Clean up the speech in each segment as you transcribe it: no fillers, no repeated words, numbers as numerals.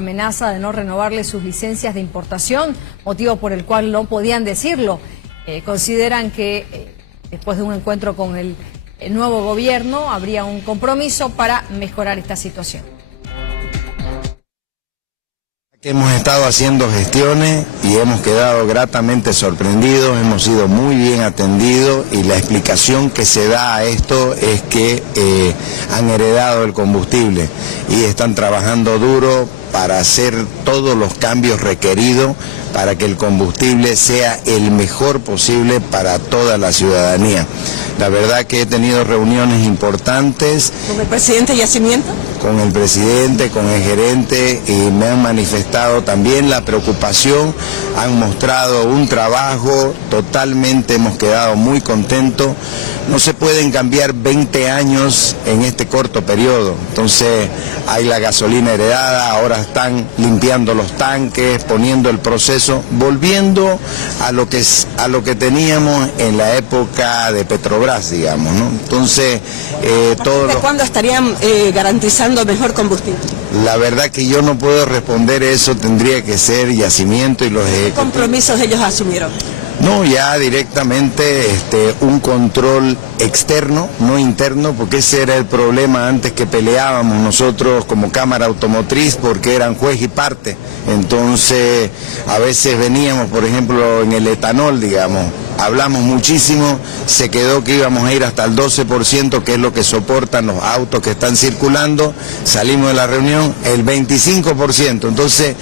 amenaza de no renovarle sus licencias de importación, motivo por el cual no podían decirlo. Consideran que después de un encuentro con el nuevo gobierno habría un compromiso para mejorar esta situación. Hemos estado haciendo gestiones y hemos quedado gratamente sorprendidos, hemos sido muy bien atendidos y la explicación que se da a esto es que han heredado el combustible y están trabajando duro para hacer todos los cambios requeridos para que el combustible sea el mejor posible para toda la ciudadanía. La verdad que he tenido reuniones importantes. ¿Con el presidente Yacimiento? Con el presidente, con el gerente, y me han manifestado también la preocupación, han mostrado un trabajo, totalmente hemos quedado muy contentos. No se pueden cambiar 20 años en este corto periodo, entonces hay la gasolina heredada, ahora están limpiando los tanques, poniendo el proceso, volviendo a lo que teníamos en la época de Petrobras, digamos, ¿no? Entonces, ¿cuándo estarían garantizando mejor combustible? La verdad que yo no puedo responder eso, tendría que ser Yacimiento y los ejecutivos. ¿Qué compromisos ellos asumieron? No, ya directamente un control externo, no interno, porque ese era el problema antes que peleábamos nosotros como Cámara Automotriz, porque eran juez y parte. Entonces, a veces veníamos, por ejemplo, en el etanol, digamos, hablamos muchísimo, se quedó que íbamos a ir hasta el 12%, que es lo que soportan los autos que están circulando, salimos de la reunión, el 25%, entonces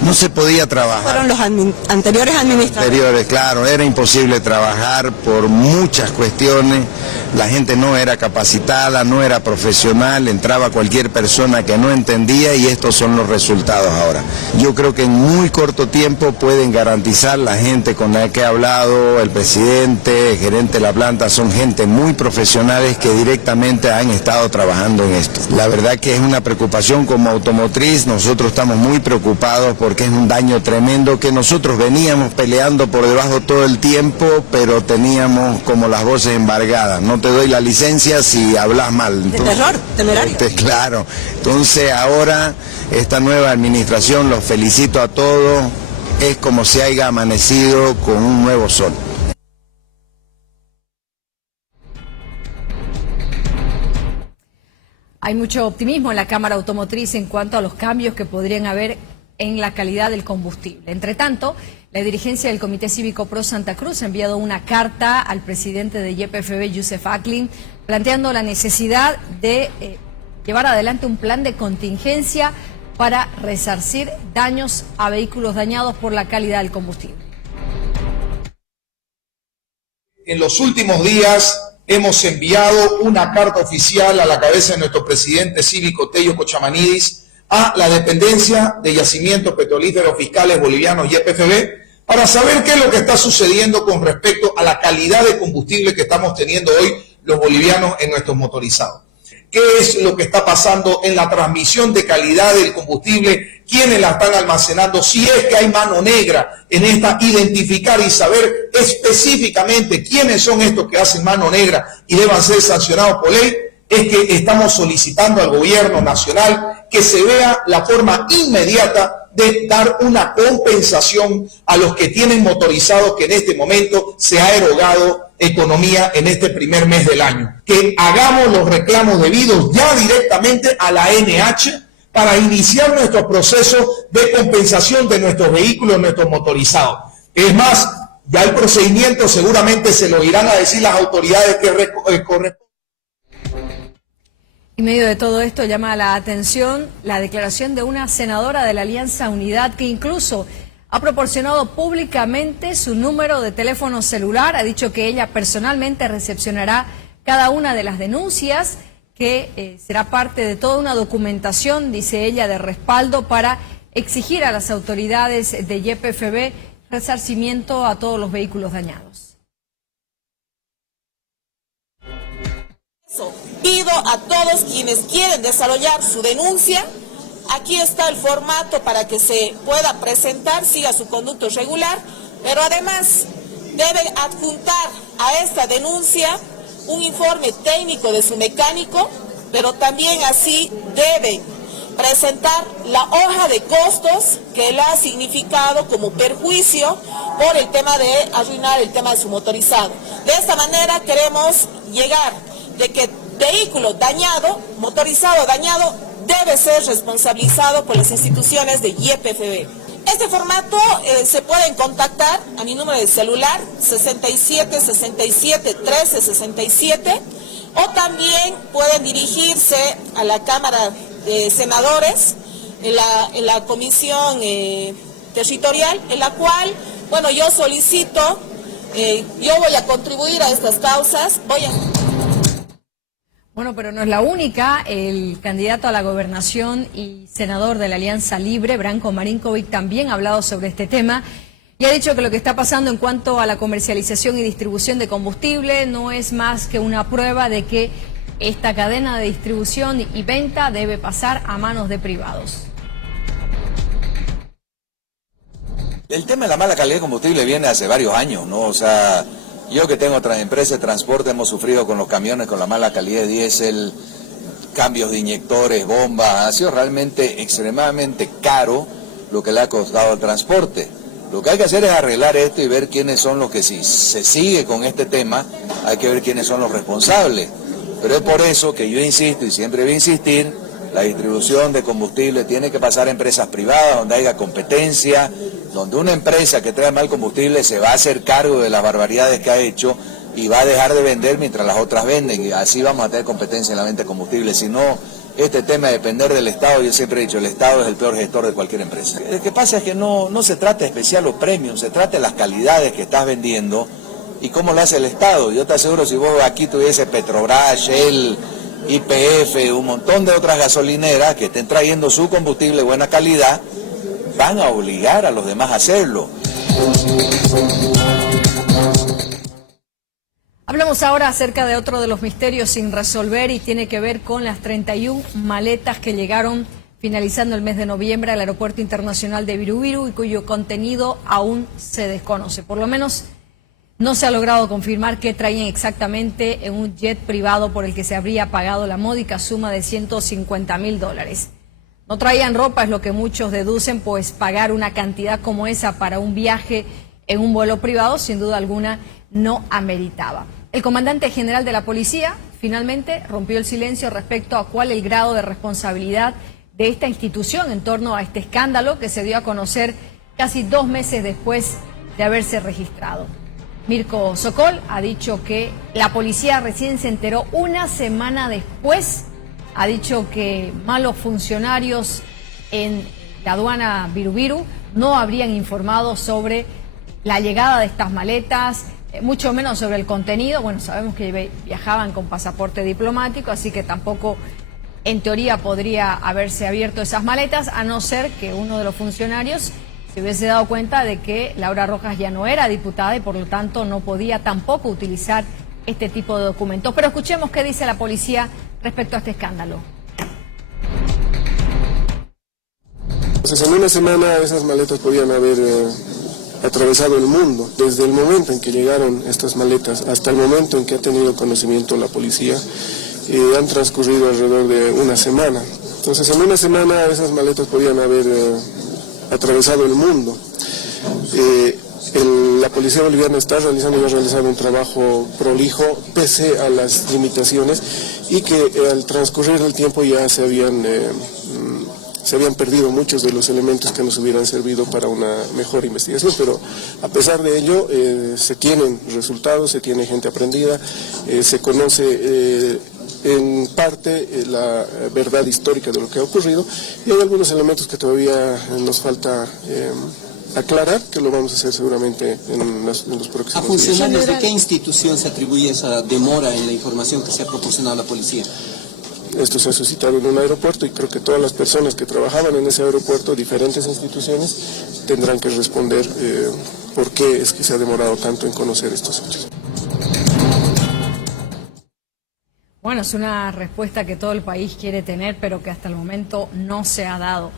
no se podía trabajar. ¿Fueron los anteriores administradores? Anteriores, claro, era imposible trabajar por muchas cuestiones, la gente no era capacitada, no era profesional, entraba cualquier persona que no entendía y estos son los resultados ahora. Yo creo que en muy corto tiempo pueden garantizar, la gente con la que he hablado, el presidente, el gerente de la planta, son gente muy profesionales que directamente han estado trabajando en esto. La verdad que es una preocupación como automotriz, nosotros estamos muy preocupados porque es un daño tremendo que nosotros veníamos peleando por debajo todo el tiempo, pero teníamos como las voces embargadas. No te doy la licencia si hablas mal. ¿De terror? ¿Temerario? Claro. Entonces ahora esta nueva administración, los felicito a todos, es como si haya amanecido con un nuevo sol. Hay mucho optimismo en la Cámara Automotriz en cuanto a los cambios que podrían haber en la calidad del combustible. Entre tanto, la dirigencia del Comité Cívico Pro Santa Cruz ha enviado una carta al presidente de YPFB, Youssef Aklin, planteando la necesidad de llevar adelante un plan de contingencia para resarcir daños a vehículos dañados por la calidad del combustible. En los últimos días hemos enviado una carta oficial a la cabeza de nuestro presidente cívico, Tello Cochamanidis, a la dependencia de Yacimientos Petrolíferos Fiscales Bolivianos YPFB para saber qué es lo que está sucediendo con respecto a la calidad de combustible que estamos teniendo hoy los bolivianos en nuestros motorizados. ¿Qué es lo que está pasando en la transmisión de calidad del combustible? ¿Quiénes la están almacenando? Si es que hay mano negra en esta, identificar y saber específicamente quiénes son estos que hacen mano negra y deban ser sancionados por ley. Es que estamos solicitando al gobierno nacional que se vea la forma inmediata de dar una compensación a los que tienen motorizados que en este momento se ha erogado economía en este primer mes del año. Que hagamos los reclamos debidos ya directamente a la ANH para iniciar nuestro proceso de compensación de nuestros vehículos, nuestros motorizados. Es más, ya el procedimiento seguramente se lo irán a decir las autoridades que corresponden. En medio de todo esto llama la atención la declaración de una senadora de la Alianza Unidad que incluso ha proporcionado públicamente su número de teléfono celular, ha dicho que ella personalmente recepcionará cada una de las denuncias, que será parte de toda una documentación, dice ella, de respaldo para exigir a las autoridades de YPFB resarcimiento a todos los vehículos dañados. Pido a todos quienes quieren desarrollar su denuncia, aquí está el formato para que se pueda presentar, siga su conducto regular, pero además debe adjuntar a esta denuncia un informe técnico de su mecánico, pero también así debe presentar la hoja de costos que le ha significado como perjuicio por el tema de arruinar el tema de su motorizado. De esta manera queremos llegar de que vehículo dañado, motorizado dañado, debe ser responsabilizado por las instituciones de YPFB. Este formato se pueden contactar a mi número de celular 67 67 13 67 o también pueden dirigirse a la Cámara de Senadores en la comisión territorial, en la cual, bueno, yo solicito, yo voy a contribuir a estas causas, Bueno, pero no es la única. El candidato a la gobernación y senador de la Alianza Libre, Branko Marinkovic, también ha hablado sobre este tema y ha dicho que lo que está pasando en cuanto a la comercialización y distribución de combustible no es más que una prueba de que esta cadena de distribución y venta debe pasar a manos de privados. El tema de la mala calidad de combustible viene hace varios años, ¿no? O sea, yo que tengo otra empresa de transporte hemos sufrido con los camiones con la mala calidad de diésel, cambios de inyectores, bombas, ha sido realmente extremadamente caro lo que le ha costado al transporte. Lo que hay que hacer es arreglar esto y ver quiénes son los que, si se sigue con este tema, hay que ver quiénes son los responsables. Pero es por eso que yo insisto y siempre voy a insistir, la distribución de combustible tiene que pasar a empresas privadas donde haya competencia, donde una empresa que trae mal combustible se va a hacer cargo de las barbaridades que ha hecho y va a dejar de vender mientras las otras venden, y así vamos a tener competencia en la venta de combustible. Si no, este tema de depender del Estado, yo siempre he dicho, el Estado es el peor gestor de cualquier empresa. Lo que pasa es que no se trata de especial o premium, se trata de las calidades que estás vendiendo y cómo lo hace el Estado. Yo te aseguro, si vos aquí tuviese Petrobras, Shell, YPF, un montón de otras gasolineras que estén trayendo su combustible de buena calidad, van a obligar a los demás a hacerlo. Hablamos ahora acerca de otro de los misterios sin resolver y tiene que ver con las 31 maletas que llegaron finalizando el mes de noviembre al Aeropuerto Internacional de Viru y cuyo contenido aún se desconoce. Por lo menos no se ha logrado confirmar qué traían exactamente en un jet privado por el que se habría pagado la módica suma de $150.000. No traían ropa, es lo que muchos deducen, pues pagar una cantidad como esa para un viaje en un vuelo privado, sin duda alguna, no ameritaba. El comandante general de la policía finalmente rompió el silencio respecto a cuál es el grado de responsabilidad de esta institución en torno a este escándalo que se dio a conocer casi 2 meses después de haberse registrado. Mirko Sokol ha dicho que la policía recién se enteró una semana después, ha dicho que malos funcionarios en la aduana Viru no habrían informado sobre la llegada de estas maletas, mucho menos sobre el contenido. Bueno, sabemos que viajaban con pasaporte diplomático, así que tampoco en teoría podría haberse abierto esas maletas, a no ser que uno de los funcionarios se hubiese dado cuenta de que Laura Rojas ya no era diputada y por lo tanto no podía tampoco utilizar este tipo de documentos. Pero escuchemos qué dice la policía respecto a este escándalo. Entonces, en una semana esas maletas podían haber atravesado el mundo. Desde el momento en que llegaron estas maletas hasta el momento en que ha tenido conocimiento la policía, han transcurrido alrededor de una semana. Entonces, en una semana esas maletas podían haber atravesado el mundo. La policía boliviana está realizando y ha realizado un trabajo prolijo pese a las limitaciones y que al transcurrir el tiempo ya se habían perdido muchos de los elementos que nos hubieran servido para una mejor investigación, pero a pesar de ello se tienen resultados, se tiene gente aprendida, se conoce en parte la verdad histórica de lo que ha ocurrido y hay algunos elementos que todavía nos falta aclarar, que lo vamos a hacer seguramente en los próximos días. ¿A funcionarios de qué institución se atribuye esa demora en la información que se ha proporcionado a la policía? Esto se ha suscitado en un aeropuerto y creo que todas las personas que trabajaban en ese aeropuerto, diferentes instituciones, tendrán que responder por qué es que se ha demorado tanto en conocer estos hechos. Bueno, es una respuesta que todo el país quiere tener, pero que hasta el momento no se ha dado.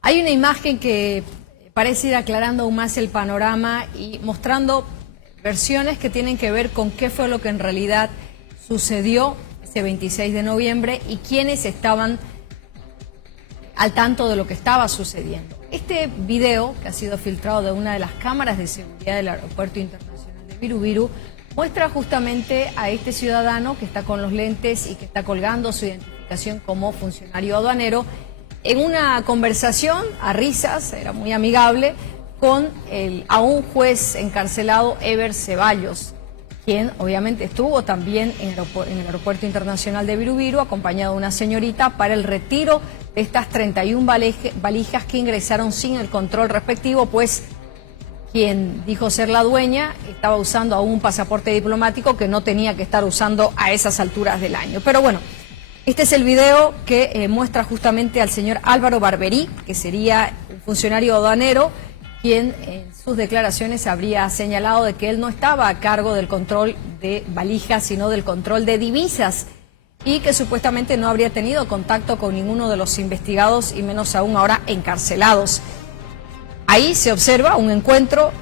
Hay una imagen que parece ir aclarando aún más el panorama y mostrando versiones que tienen que ver con qué fue lo que en realidad sucedió ese 26 de noviembre y quiénes estaban al tanto de lo que estaba sucediendo. Este video, que ha sido filtrado de una de las cámaras de seguridad del Aeropuerto Internacional de Viru muestra justamente a este ciudadano que está con los lentes y que está colgando su identificación como funcionario aduanero en una conversación a risas, era muy amigable, con a un juez encarcelado, Eber Ceballos, quien obviamente estuvo también en el Aeropuerto Internacional de Viru acompañado de una señorita para el retiro de estas 31 valijas que ingresaron sin el control respectivo, pues quien dijo ser la dueña estaba usando aún un pasaporte diplomático que no tenía que estar usando a esas alturas del año. Pero bueno, este es el video que muestra justamente al señor Álvaro Barberí, que sería un funcionario aduanero, quien en sus declaraciones habría señalado de que él no estaba a cargo del control de valijas, sino del control de divisas, y que supuestamente no habría tenido contacto con ninguno de los investigados y menos aún ahora encarcelados. Ahí se observa un encuentro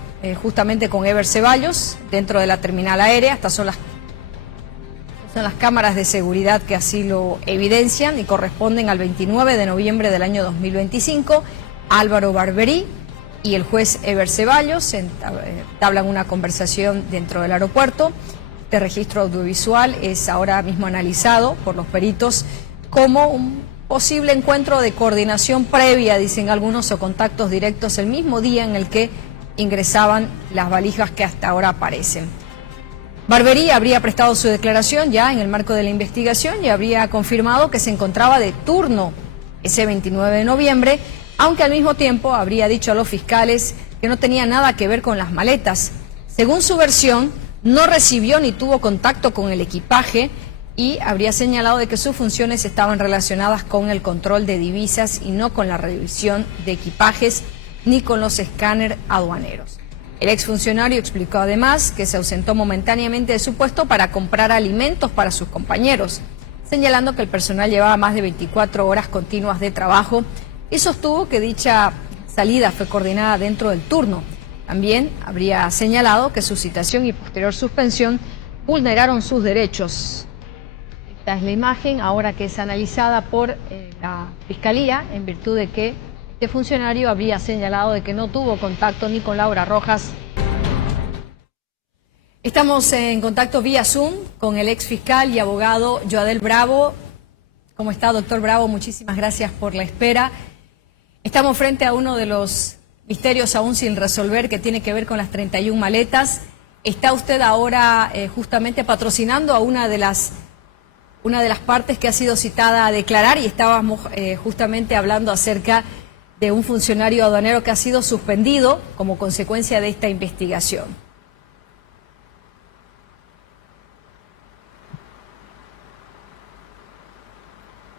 justamente con Eber Ceballos dentro de la terminal aérea. Estas son las cámaras de seguridad que así lo evidencian y corresponden al 29 de noviembre del año 2025. Álvaro Barberí y el juez Eber Ceballos entablan una conversación dentro del aeropuerto. Este registro audiovisual es ahora mismo analizado por los peritos como un posible encuentro de coordinación previa, dicen algunos, o contactos directos el mismo día en el que ingresaban las valijas que hasta ahora aparecen. Barberí habría prestado su declaración ya en el marco de la investigación y habría confirmado que se encontraba de turno ese 29 de noviembre, aunque al mismo tiempo habría dicho a los fiscales que no tenía nada que ver con las maletas. Según su versión, no recibió ni tuvo contacto con el equipaje y habría señalado de que sus funciones estaban relacionadas con el control de divisas y no con la revisión de equipajes ni con los escáneres aduaneros. El exfuncionario explicó además que se ausentó momentáneamente de su puesto para comprar alimentos para sus compañeros, señalando que el personal llevaba más de 24 horas continuas de trabajo y sostuvo que dicha salida fue coordinada dentro del turno. También habría señalado que su citación y posterior suspensión vulneraron sus derechos. Esta es la imagen ahora que es analizada por la Fiscalía en virtud de que este funcionario habría señalado de que no tuvo contacto ni con Laura Rojas. Estamos en contacto vía Zoom con el ex fiscal y abogado Joadel Bravo. ¿Cómo está, doctor Bravo? Muchísimas gracias por la espera. Estamos frente a uno de los misterios aún sin resolver que tiene que ver con las 31 maletas. Está usted ahora justamente patrocinando a una de las partes que ha sido citada a declarar y estábamos justamente hablando acerca de un funcionario aduanero que ha sido suspendido como consecuencia de esta investigación.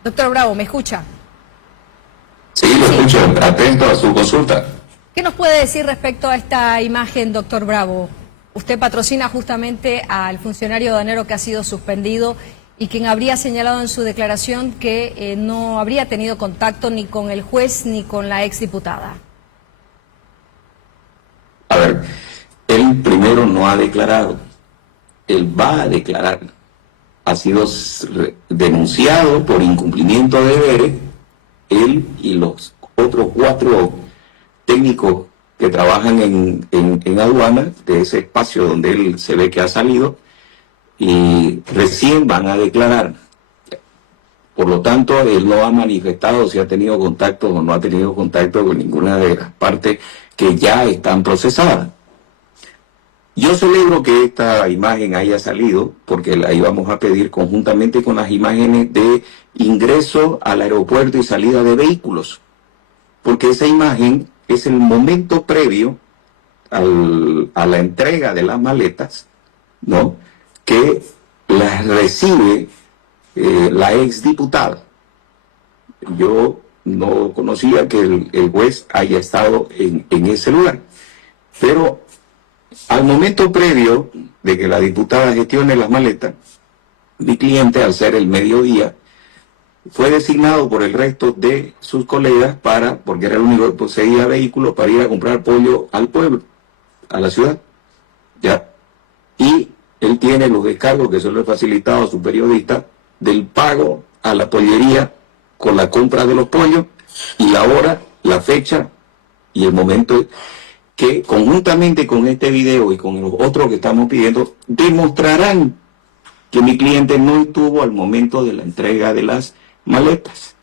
Doctor Bravo, ¿me escucha? Sí, lo escucho, atento a su consulta. ¿Qué nos puede decir respecto a esta imagen, doctor Bravo? Usted patrocina justamente al funcionario aduanero que ha sido suspendido y quien habría señalado en su declaración que no habría tenido contacto ni con el juez ni con la exdiputada. A ver, él primero no ha declarado, él va a declarar. Ha sido denunciado por incumplimiento de deberes, él y los otros 4 técnicos que trabajan en aduana, de ese espacio donde él se ve que ha salido, y recién van a declarar. Por lo tanto, él no ha manifestado si ha tenido contacto o no ha tenido contacto con ninguna de las partes que ya están procesadas. Yo celebro que esta imagen haya salido, porque la íbamos a pedir conjuntamente con las imágenes de ingreso al aeropuerto y salida de vehículos, porque esa imagen es el momento previo a la entrega de las maletas, ¿no?, que las recibe la exdiputada. Yo no conocía que el juez haya estado en ese lugar, pero al momento previo de que la diputada gestione las maletas, mi cliente, al ser el mediodía, fue designado por el resto de sus colegas porque era el único que poseía vehículo, para ir a comprar pollo al pueblo, a la ciudad, ¿ya? Y él tiene los descargos que se lo he facilitado a su periodista del pago a la pollería con la compra de los pollos y la hora, la fecha y el momento que conjuntamente con este video y con los otros que estamos pidiendo demostrarán que mi cliente no estuvo al momento de la entrega de las maletas.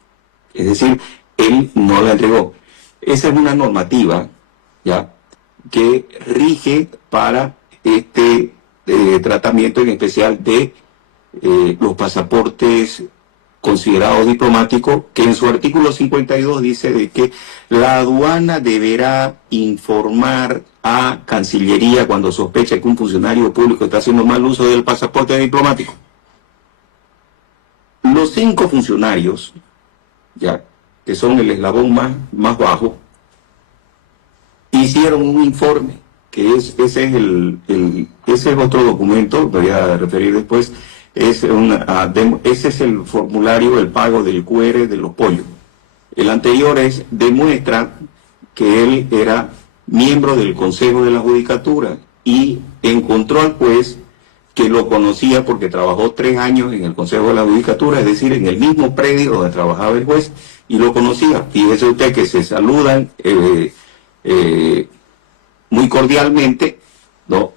Es decir, él no la entregó. Esa es una normativa, ¿ya?, que rige para este tratamiento en especial de los pasaportes considerados diplomáticos, que en su artículo 52 dice de que la aduana deberá informar a Cancillería cuando sospecha que un funcionario público está haciendo mal uso del pasaporte diplomático. Los 5 funcionarios, ya, que son el eslabón más bajo, hicieron un informe, que ese es otro documento, voy a referir después. Ese es el formulario, el pago del QR de los pollos. El anterior demuestra que él era miembro del Consejo de la Judicatura y encontró al juez que lo conocía porque trabajó 3 años en el Consejo de la Judicatura, es decir, en el mismo predio donde trabajaba el juez, y lo conocía. Fíjese usted que se saludan muy cordialmente, ¿no?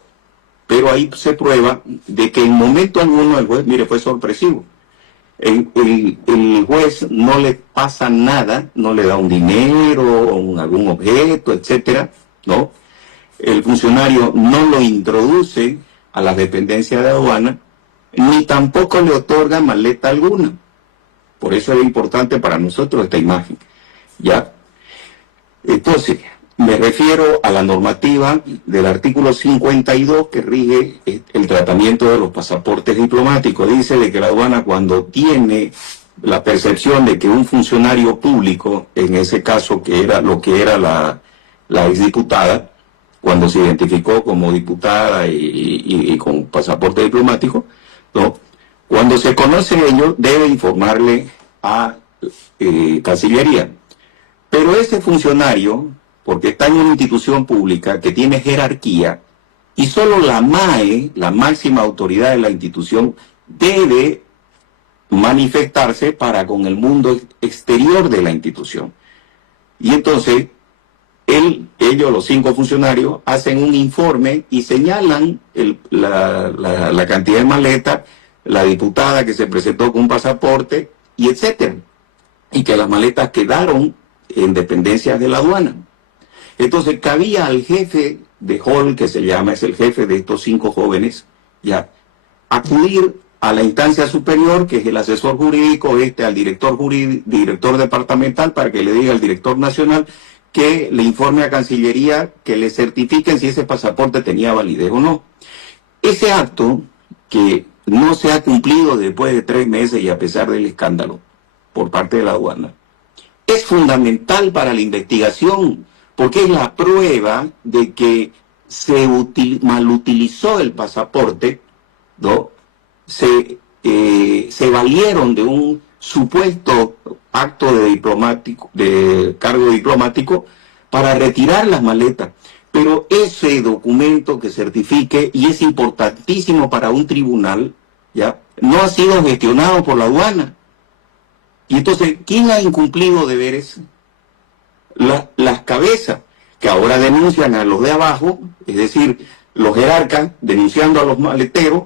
Pero ahí se prueba de que en momento alguno el juez, mire, fue sorpresivo. El juez no le pasa nada, no le da un dinero, algún objeto, etcétera, ¿no? El funcionario no lo introduce a las dependencias de aduana, ni tampoco le otorga maleta alguna. Por eso es importante para nosotros esta imagen, ¿ya? Entonces, me refiero a la normativa del artículo 52 que rige el tratamiento de los pasaportes diplomáticos. Dice de que la aduana, cuando tiene la percepción de que un funcionario público, en ese caso que era lo que era la exdiputada, cuando se identificó como diputada y con pasaporte diplomático, ¿no?, cuando se conoce ello, debe informarle a Cancillería. Pero ese funcionario, porque está en una institución pública que tiene jerarquía, y solo la MAE, la máxima autoridad de la institución, debe manifestarse para con el mundo exterior de la institución. Y entonces, ellos, los 5 funcionarios, hacen un informe y señalan la cantidad de maletas, la diputada que se presentó con un pasaporte, y etcétera. Y que las maletas quedaron en dependencias de la aduana. Entonces cabía al jefe de hall, que se llama, es el jefe de estos 5 jóvenes, ya, acudir a la instancia superior, que es el asesor jurídico, al director departamental, para que le diga al director nacional que le informe a Cancillería, que le certifiquen si ese pasaporte tenía validez o no. Ese acto, que no se ha cumplido después de 3 meses y a pesar del escándalo por parte de la aduana, es fundamental para la investigación, porque es la prueba de que se malutilizó el pasaporte, ¿no? Se valieron de un supuesto acto de cargo diplomático para retirar las maletas. Pero ese documento que certifique, y es importantísimo para un tribunal, ¿ya?, no ha sido gestionado por la aduana. Y entonces, ¿quién ha incumplido deberes? Las cabezas, que ahora denuncian a los de abajo, es decir, los jerarcas denunciando a los maleteros.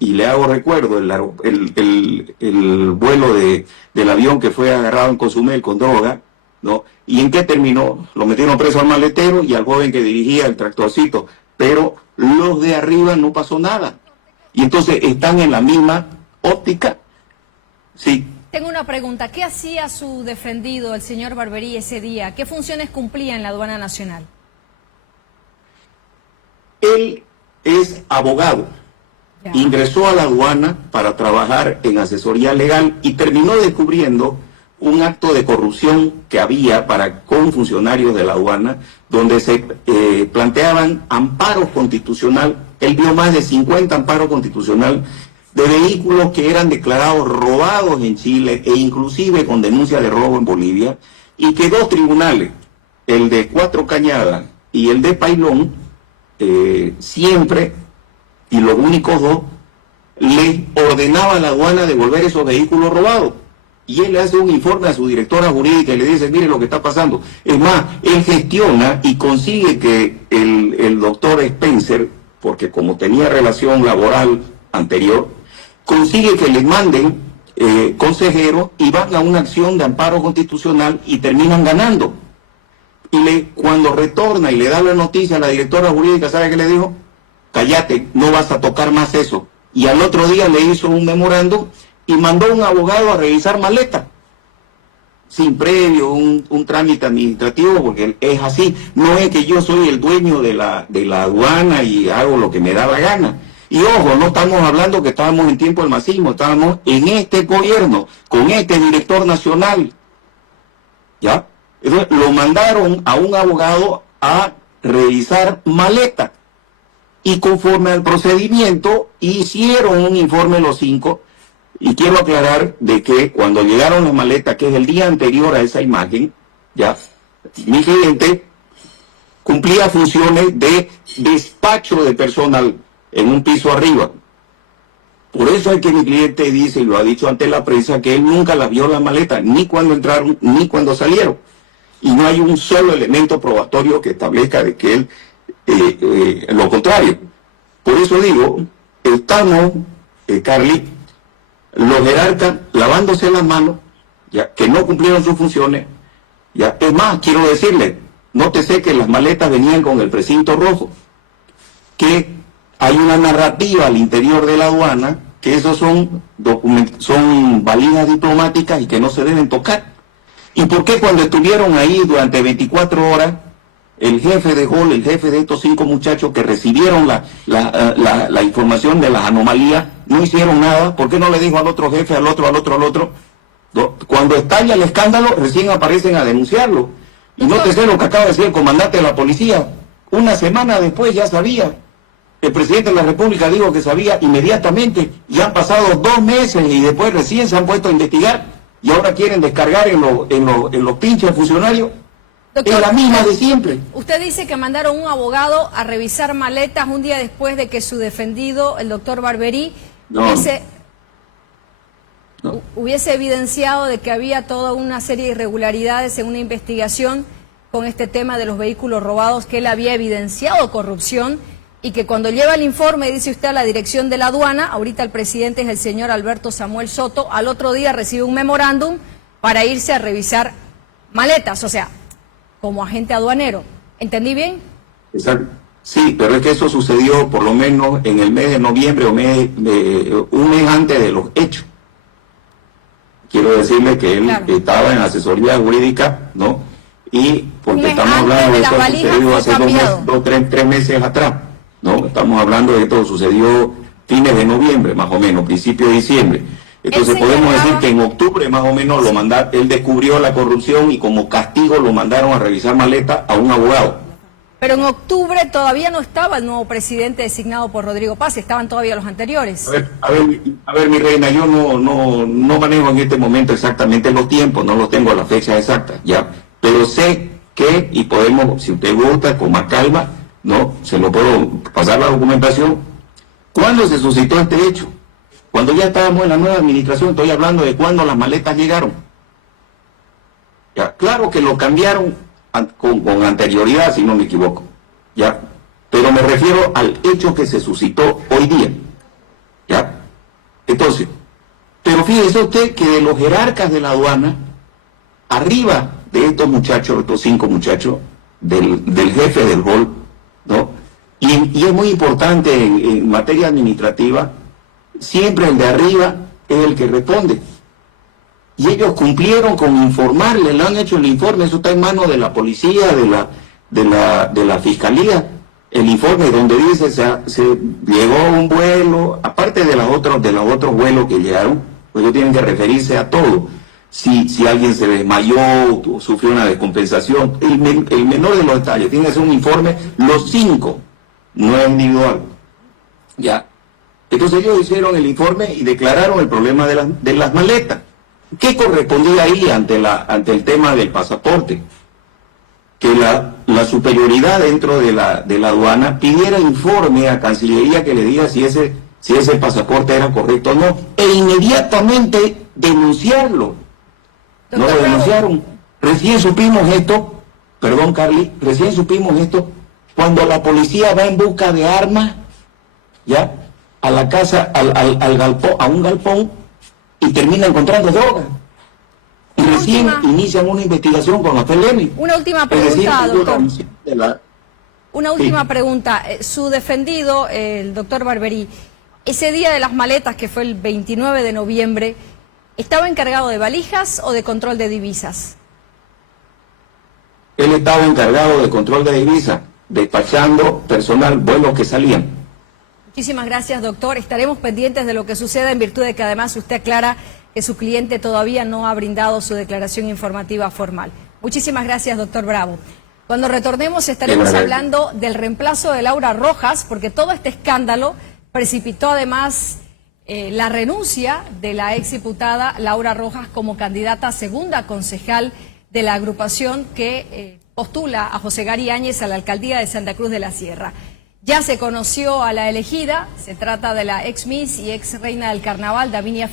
Y le hago recuerdo el vuelo del avión que fue agarrado en Cozumel con droga, ¿no? ¿Y en qué terminó? Lo metieron preso al maletero y al joven que dirigía el tractorcito. Pero los de arriba no pasó nada. Y entonces están en la misma óptica. Sí. Tengo una pregunta. ¿Qué hacía su defendido, el señor Barberí, ese día? ¿Qué funciones cumplía en la aduana nacional? Él es abogado. Ya. Ingresó a la aduana para trabajar en asesoría legal y terminó descubriendo un acto de corrupción que había con funcionarios de la aduana, donde se planteaban amparos constitucional. Él vio más de 50 amparos constitucional de vehículos que eran declarados robados en Chile e inclusive con denuncia de robo en Bolivia, y que 2 tribunales, el de Cuatro Cañadas y el de Pailón, siempre, y los únicos 2, le ordenaban a la aduana devolver esos vehículos robados. y él le hace un informe a su directora jurídica y le dice, mire lo que está pasando. Es más, él gestiona y consigue que el doctor Spencer, porque como tenía relación laboral anterior, consigue que le manden consejeros y van a una acción de amparo constitucional y terminan ganando. Y cuando retorna y le da la noticia a la directora jurídica, ¿sabe qué le dijo? Cállate, no vas a tocar más eso. Y al otro día le hizo un memorándum y mandó un abogado a revisar maleta, sin previo, un trámite administrativo, porque es así. No es que yo soy el dueño de la aduana y hago lo que me da la gana. Y ojo, no estamos hablando que estábamos en tiempo del masismo, estábamos en este gobierno, con este director nacional. ¿Ya? Entonces, lo mandaron a un abogado a revisar maleta. Y conforme al procedimiento, hicieron un informe los 5. Y quiero aclarar de que cuando llegaron las maletas, que es el día anterior a esa imagen, ya, mi cliente cumplía funciones de despacho de personal en un piso arriba. Por eso es que mi cliente dice, y lo ha dicho ante la prensa, que él nunca las vio las maletas, ni cuando entraron, ni cuando salieron. Y no hay un solo elemento probatorio que establezca de que él lo contrario. Por eso digo, estamos, Carly, los jerarcas lavándose las manos, ya que no cumplieron sus funciones. Ya, es más, quiero decirle, nótese que las maletas venían con el precinto rojo, que hay una narrativa al interior de la aduana que esos son valijas diplomáticas y que no se deben tocar. ¿Y por qué cuando estuvieron ahí durante 24 horas, el jefe de hall, el jefe de estos 5 muchachos que recibieron la información de las anomalías, no hicieron nada? ¿Por qué no le dijo al otro jefe, al otro? Cuando estalla el escándalo, recién aparecen a denunciarlo. Y no te sé lo que acaba de decir el comandante de la policía. Una semana después ya sabía. El presidente de la República dijo que sabía inmediatamente. Y han pasado 2 meses y después recién se han puesto a investigar. Y ahora quieren descargar en los pinches funcionarios. Doctor, es la misma de siempre. Usted dice que mandaron un abogado a revisar maletas un día después de que su defendido, el doctor Barberí, hubiese evidenciado de que había toda una serie de irregularidades en una investigación con este tema de los vehículos robados, que él había evidenciado corrupción y que cuando lleva el informe, dice usted, a la dirección de la aduana, ahorita el presidente es el señor Alberto Samuel Soto, al otro día recibe un memorándum para irse a revisar maletas, o sea, como agente aduanero. ¿Entendí bien? Exacto. Sí, pero es que eso sucedió por lo menos en el mes de noviembre o un mes antes de los hechos. Quiero decirle que él estaba en asesoría jurídica, ¿no? Y porque estamos hablando de esto sucedió hace 3 meses atrás, ¿no? Estamos hablando de esto sucedió fines de noviembre, más o menos, principio de diciembre. Entonces podemos decir que en octubre más o menos él descubrió la corrupción y como castigo lo mandaron a revisar maleta a un abogado. Pero en octubre todavía no estaba el nuevo presidente designado por Rodrigo Paz, estaban todavía los anteriores. A ver, mi reina, yo no manejo en este momento exactamente los tiempos, no los tengo a la fecha exacta, ya. Pero sé que, y podemos, si usted gusta, con más calma, ¿no? Se lo puedo pasar la documentación. ¿Cuándo se suscitó este hecho? Cuando ya estábamos en la nueva administración, estoy hablando de cuando las maletas llegaron. Ya, claro que lo cambiaron con anterioridad, si no me equivoco, ya, pero me refiero al hecho que se suscitó hoy día, ya. Entonces, pero fíjese usted que de los jerarcas de la aduana, arriba de estos muchachos, estos 5 muchachos, del jefe del hall, ¿no? Y es muy importante en materia administrativa, siempre el de arriba es el que responde. Y ellos cumplieron con informarle, le han hecho el informe, eso está en manos de la policía, de la fiscalía. El informe donde dice se llegó un vuelo, aparte de los otros vuelos que llegaron, pues ellos tienen que referirse a todo. Si alguien se desmayó, sufrió una descompensación, el menor de los detalles, tiene que ser un informe, los 5, no es individual. Ya. Entonces ellos hicieron el informe y declararon el problema de las maletas. ¿Qué correspondía ahí ante el tema del pasaporte? Que la superioridad dentro de la aduana pidiera informe a Cancillería que le diga si ese pasaporte era correcto o no, e inmediatamente denunciarlo. No lo denunciaron. Recién supimos esto, perdón Carly, recién supimos esto cuando la policía va en busca de armas, ya, a la casa, al galpón, a un galpón, y termina encontrando droga. Y recién inician una investigación con la PLN. Una última pregunta, doctor. Una última pregunta. Su defendido, el doctor Barberí, ese día de las maletas, que fue el 29 de noviembre, ¿estaba encargado de valijas o de control de divisas? Él estaba encargado de control de divisas, despachando personal, vuelos que salían. Muchísimas gracias, doctor. Estaremos pendientes de lo que suceda, en virtud de que además usted aclara que su cliente todavía no ha brindado su declaración informativa formal. Muchísimas gracias, doctor Bravo. Cuando retornemos estaremos hablando del reemplazo de Laura Rojas, porque todo este escándalo precipitó además la renuncia de la exdiputada Laura Rojas como candidata a segunda concejal de la agrupación que postula a José Gary Áñez a la alcaldía de Santa Cruz de la Sierra. Ya se conoció a la elegida, se trata de la ex Miss y ex reina del carnaval, Davinia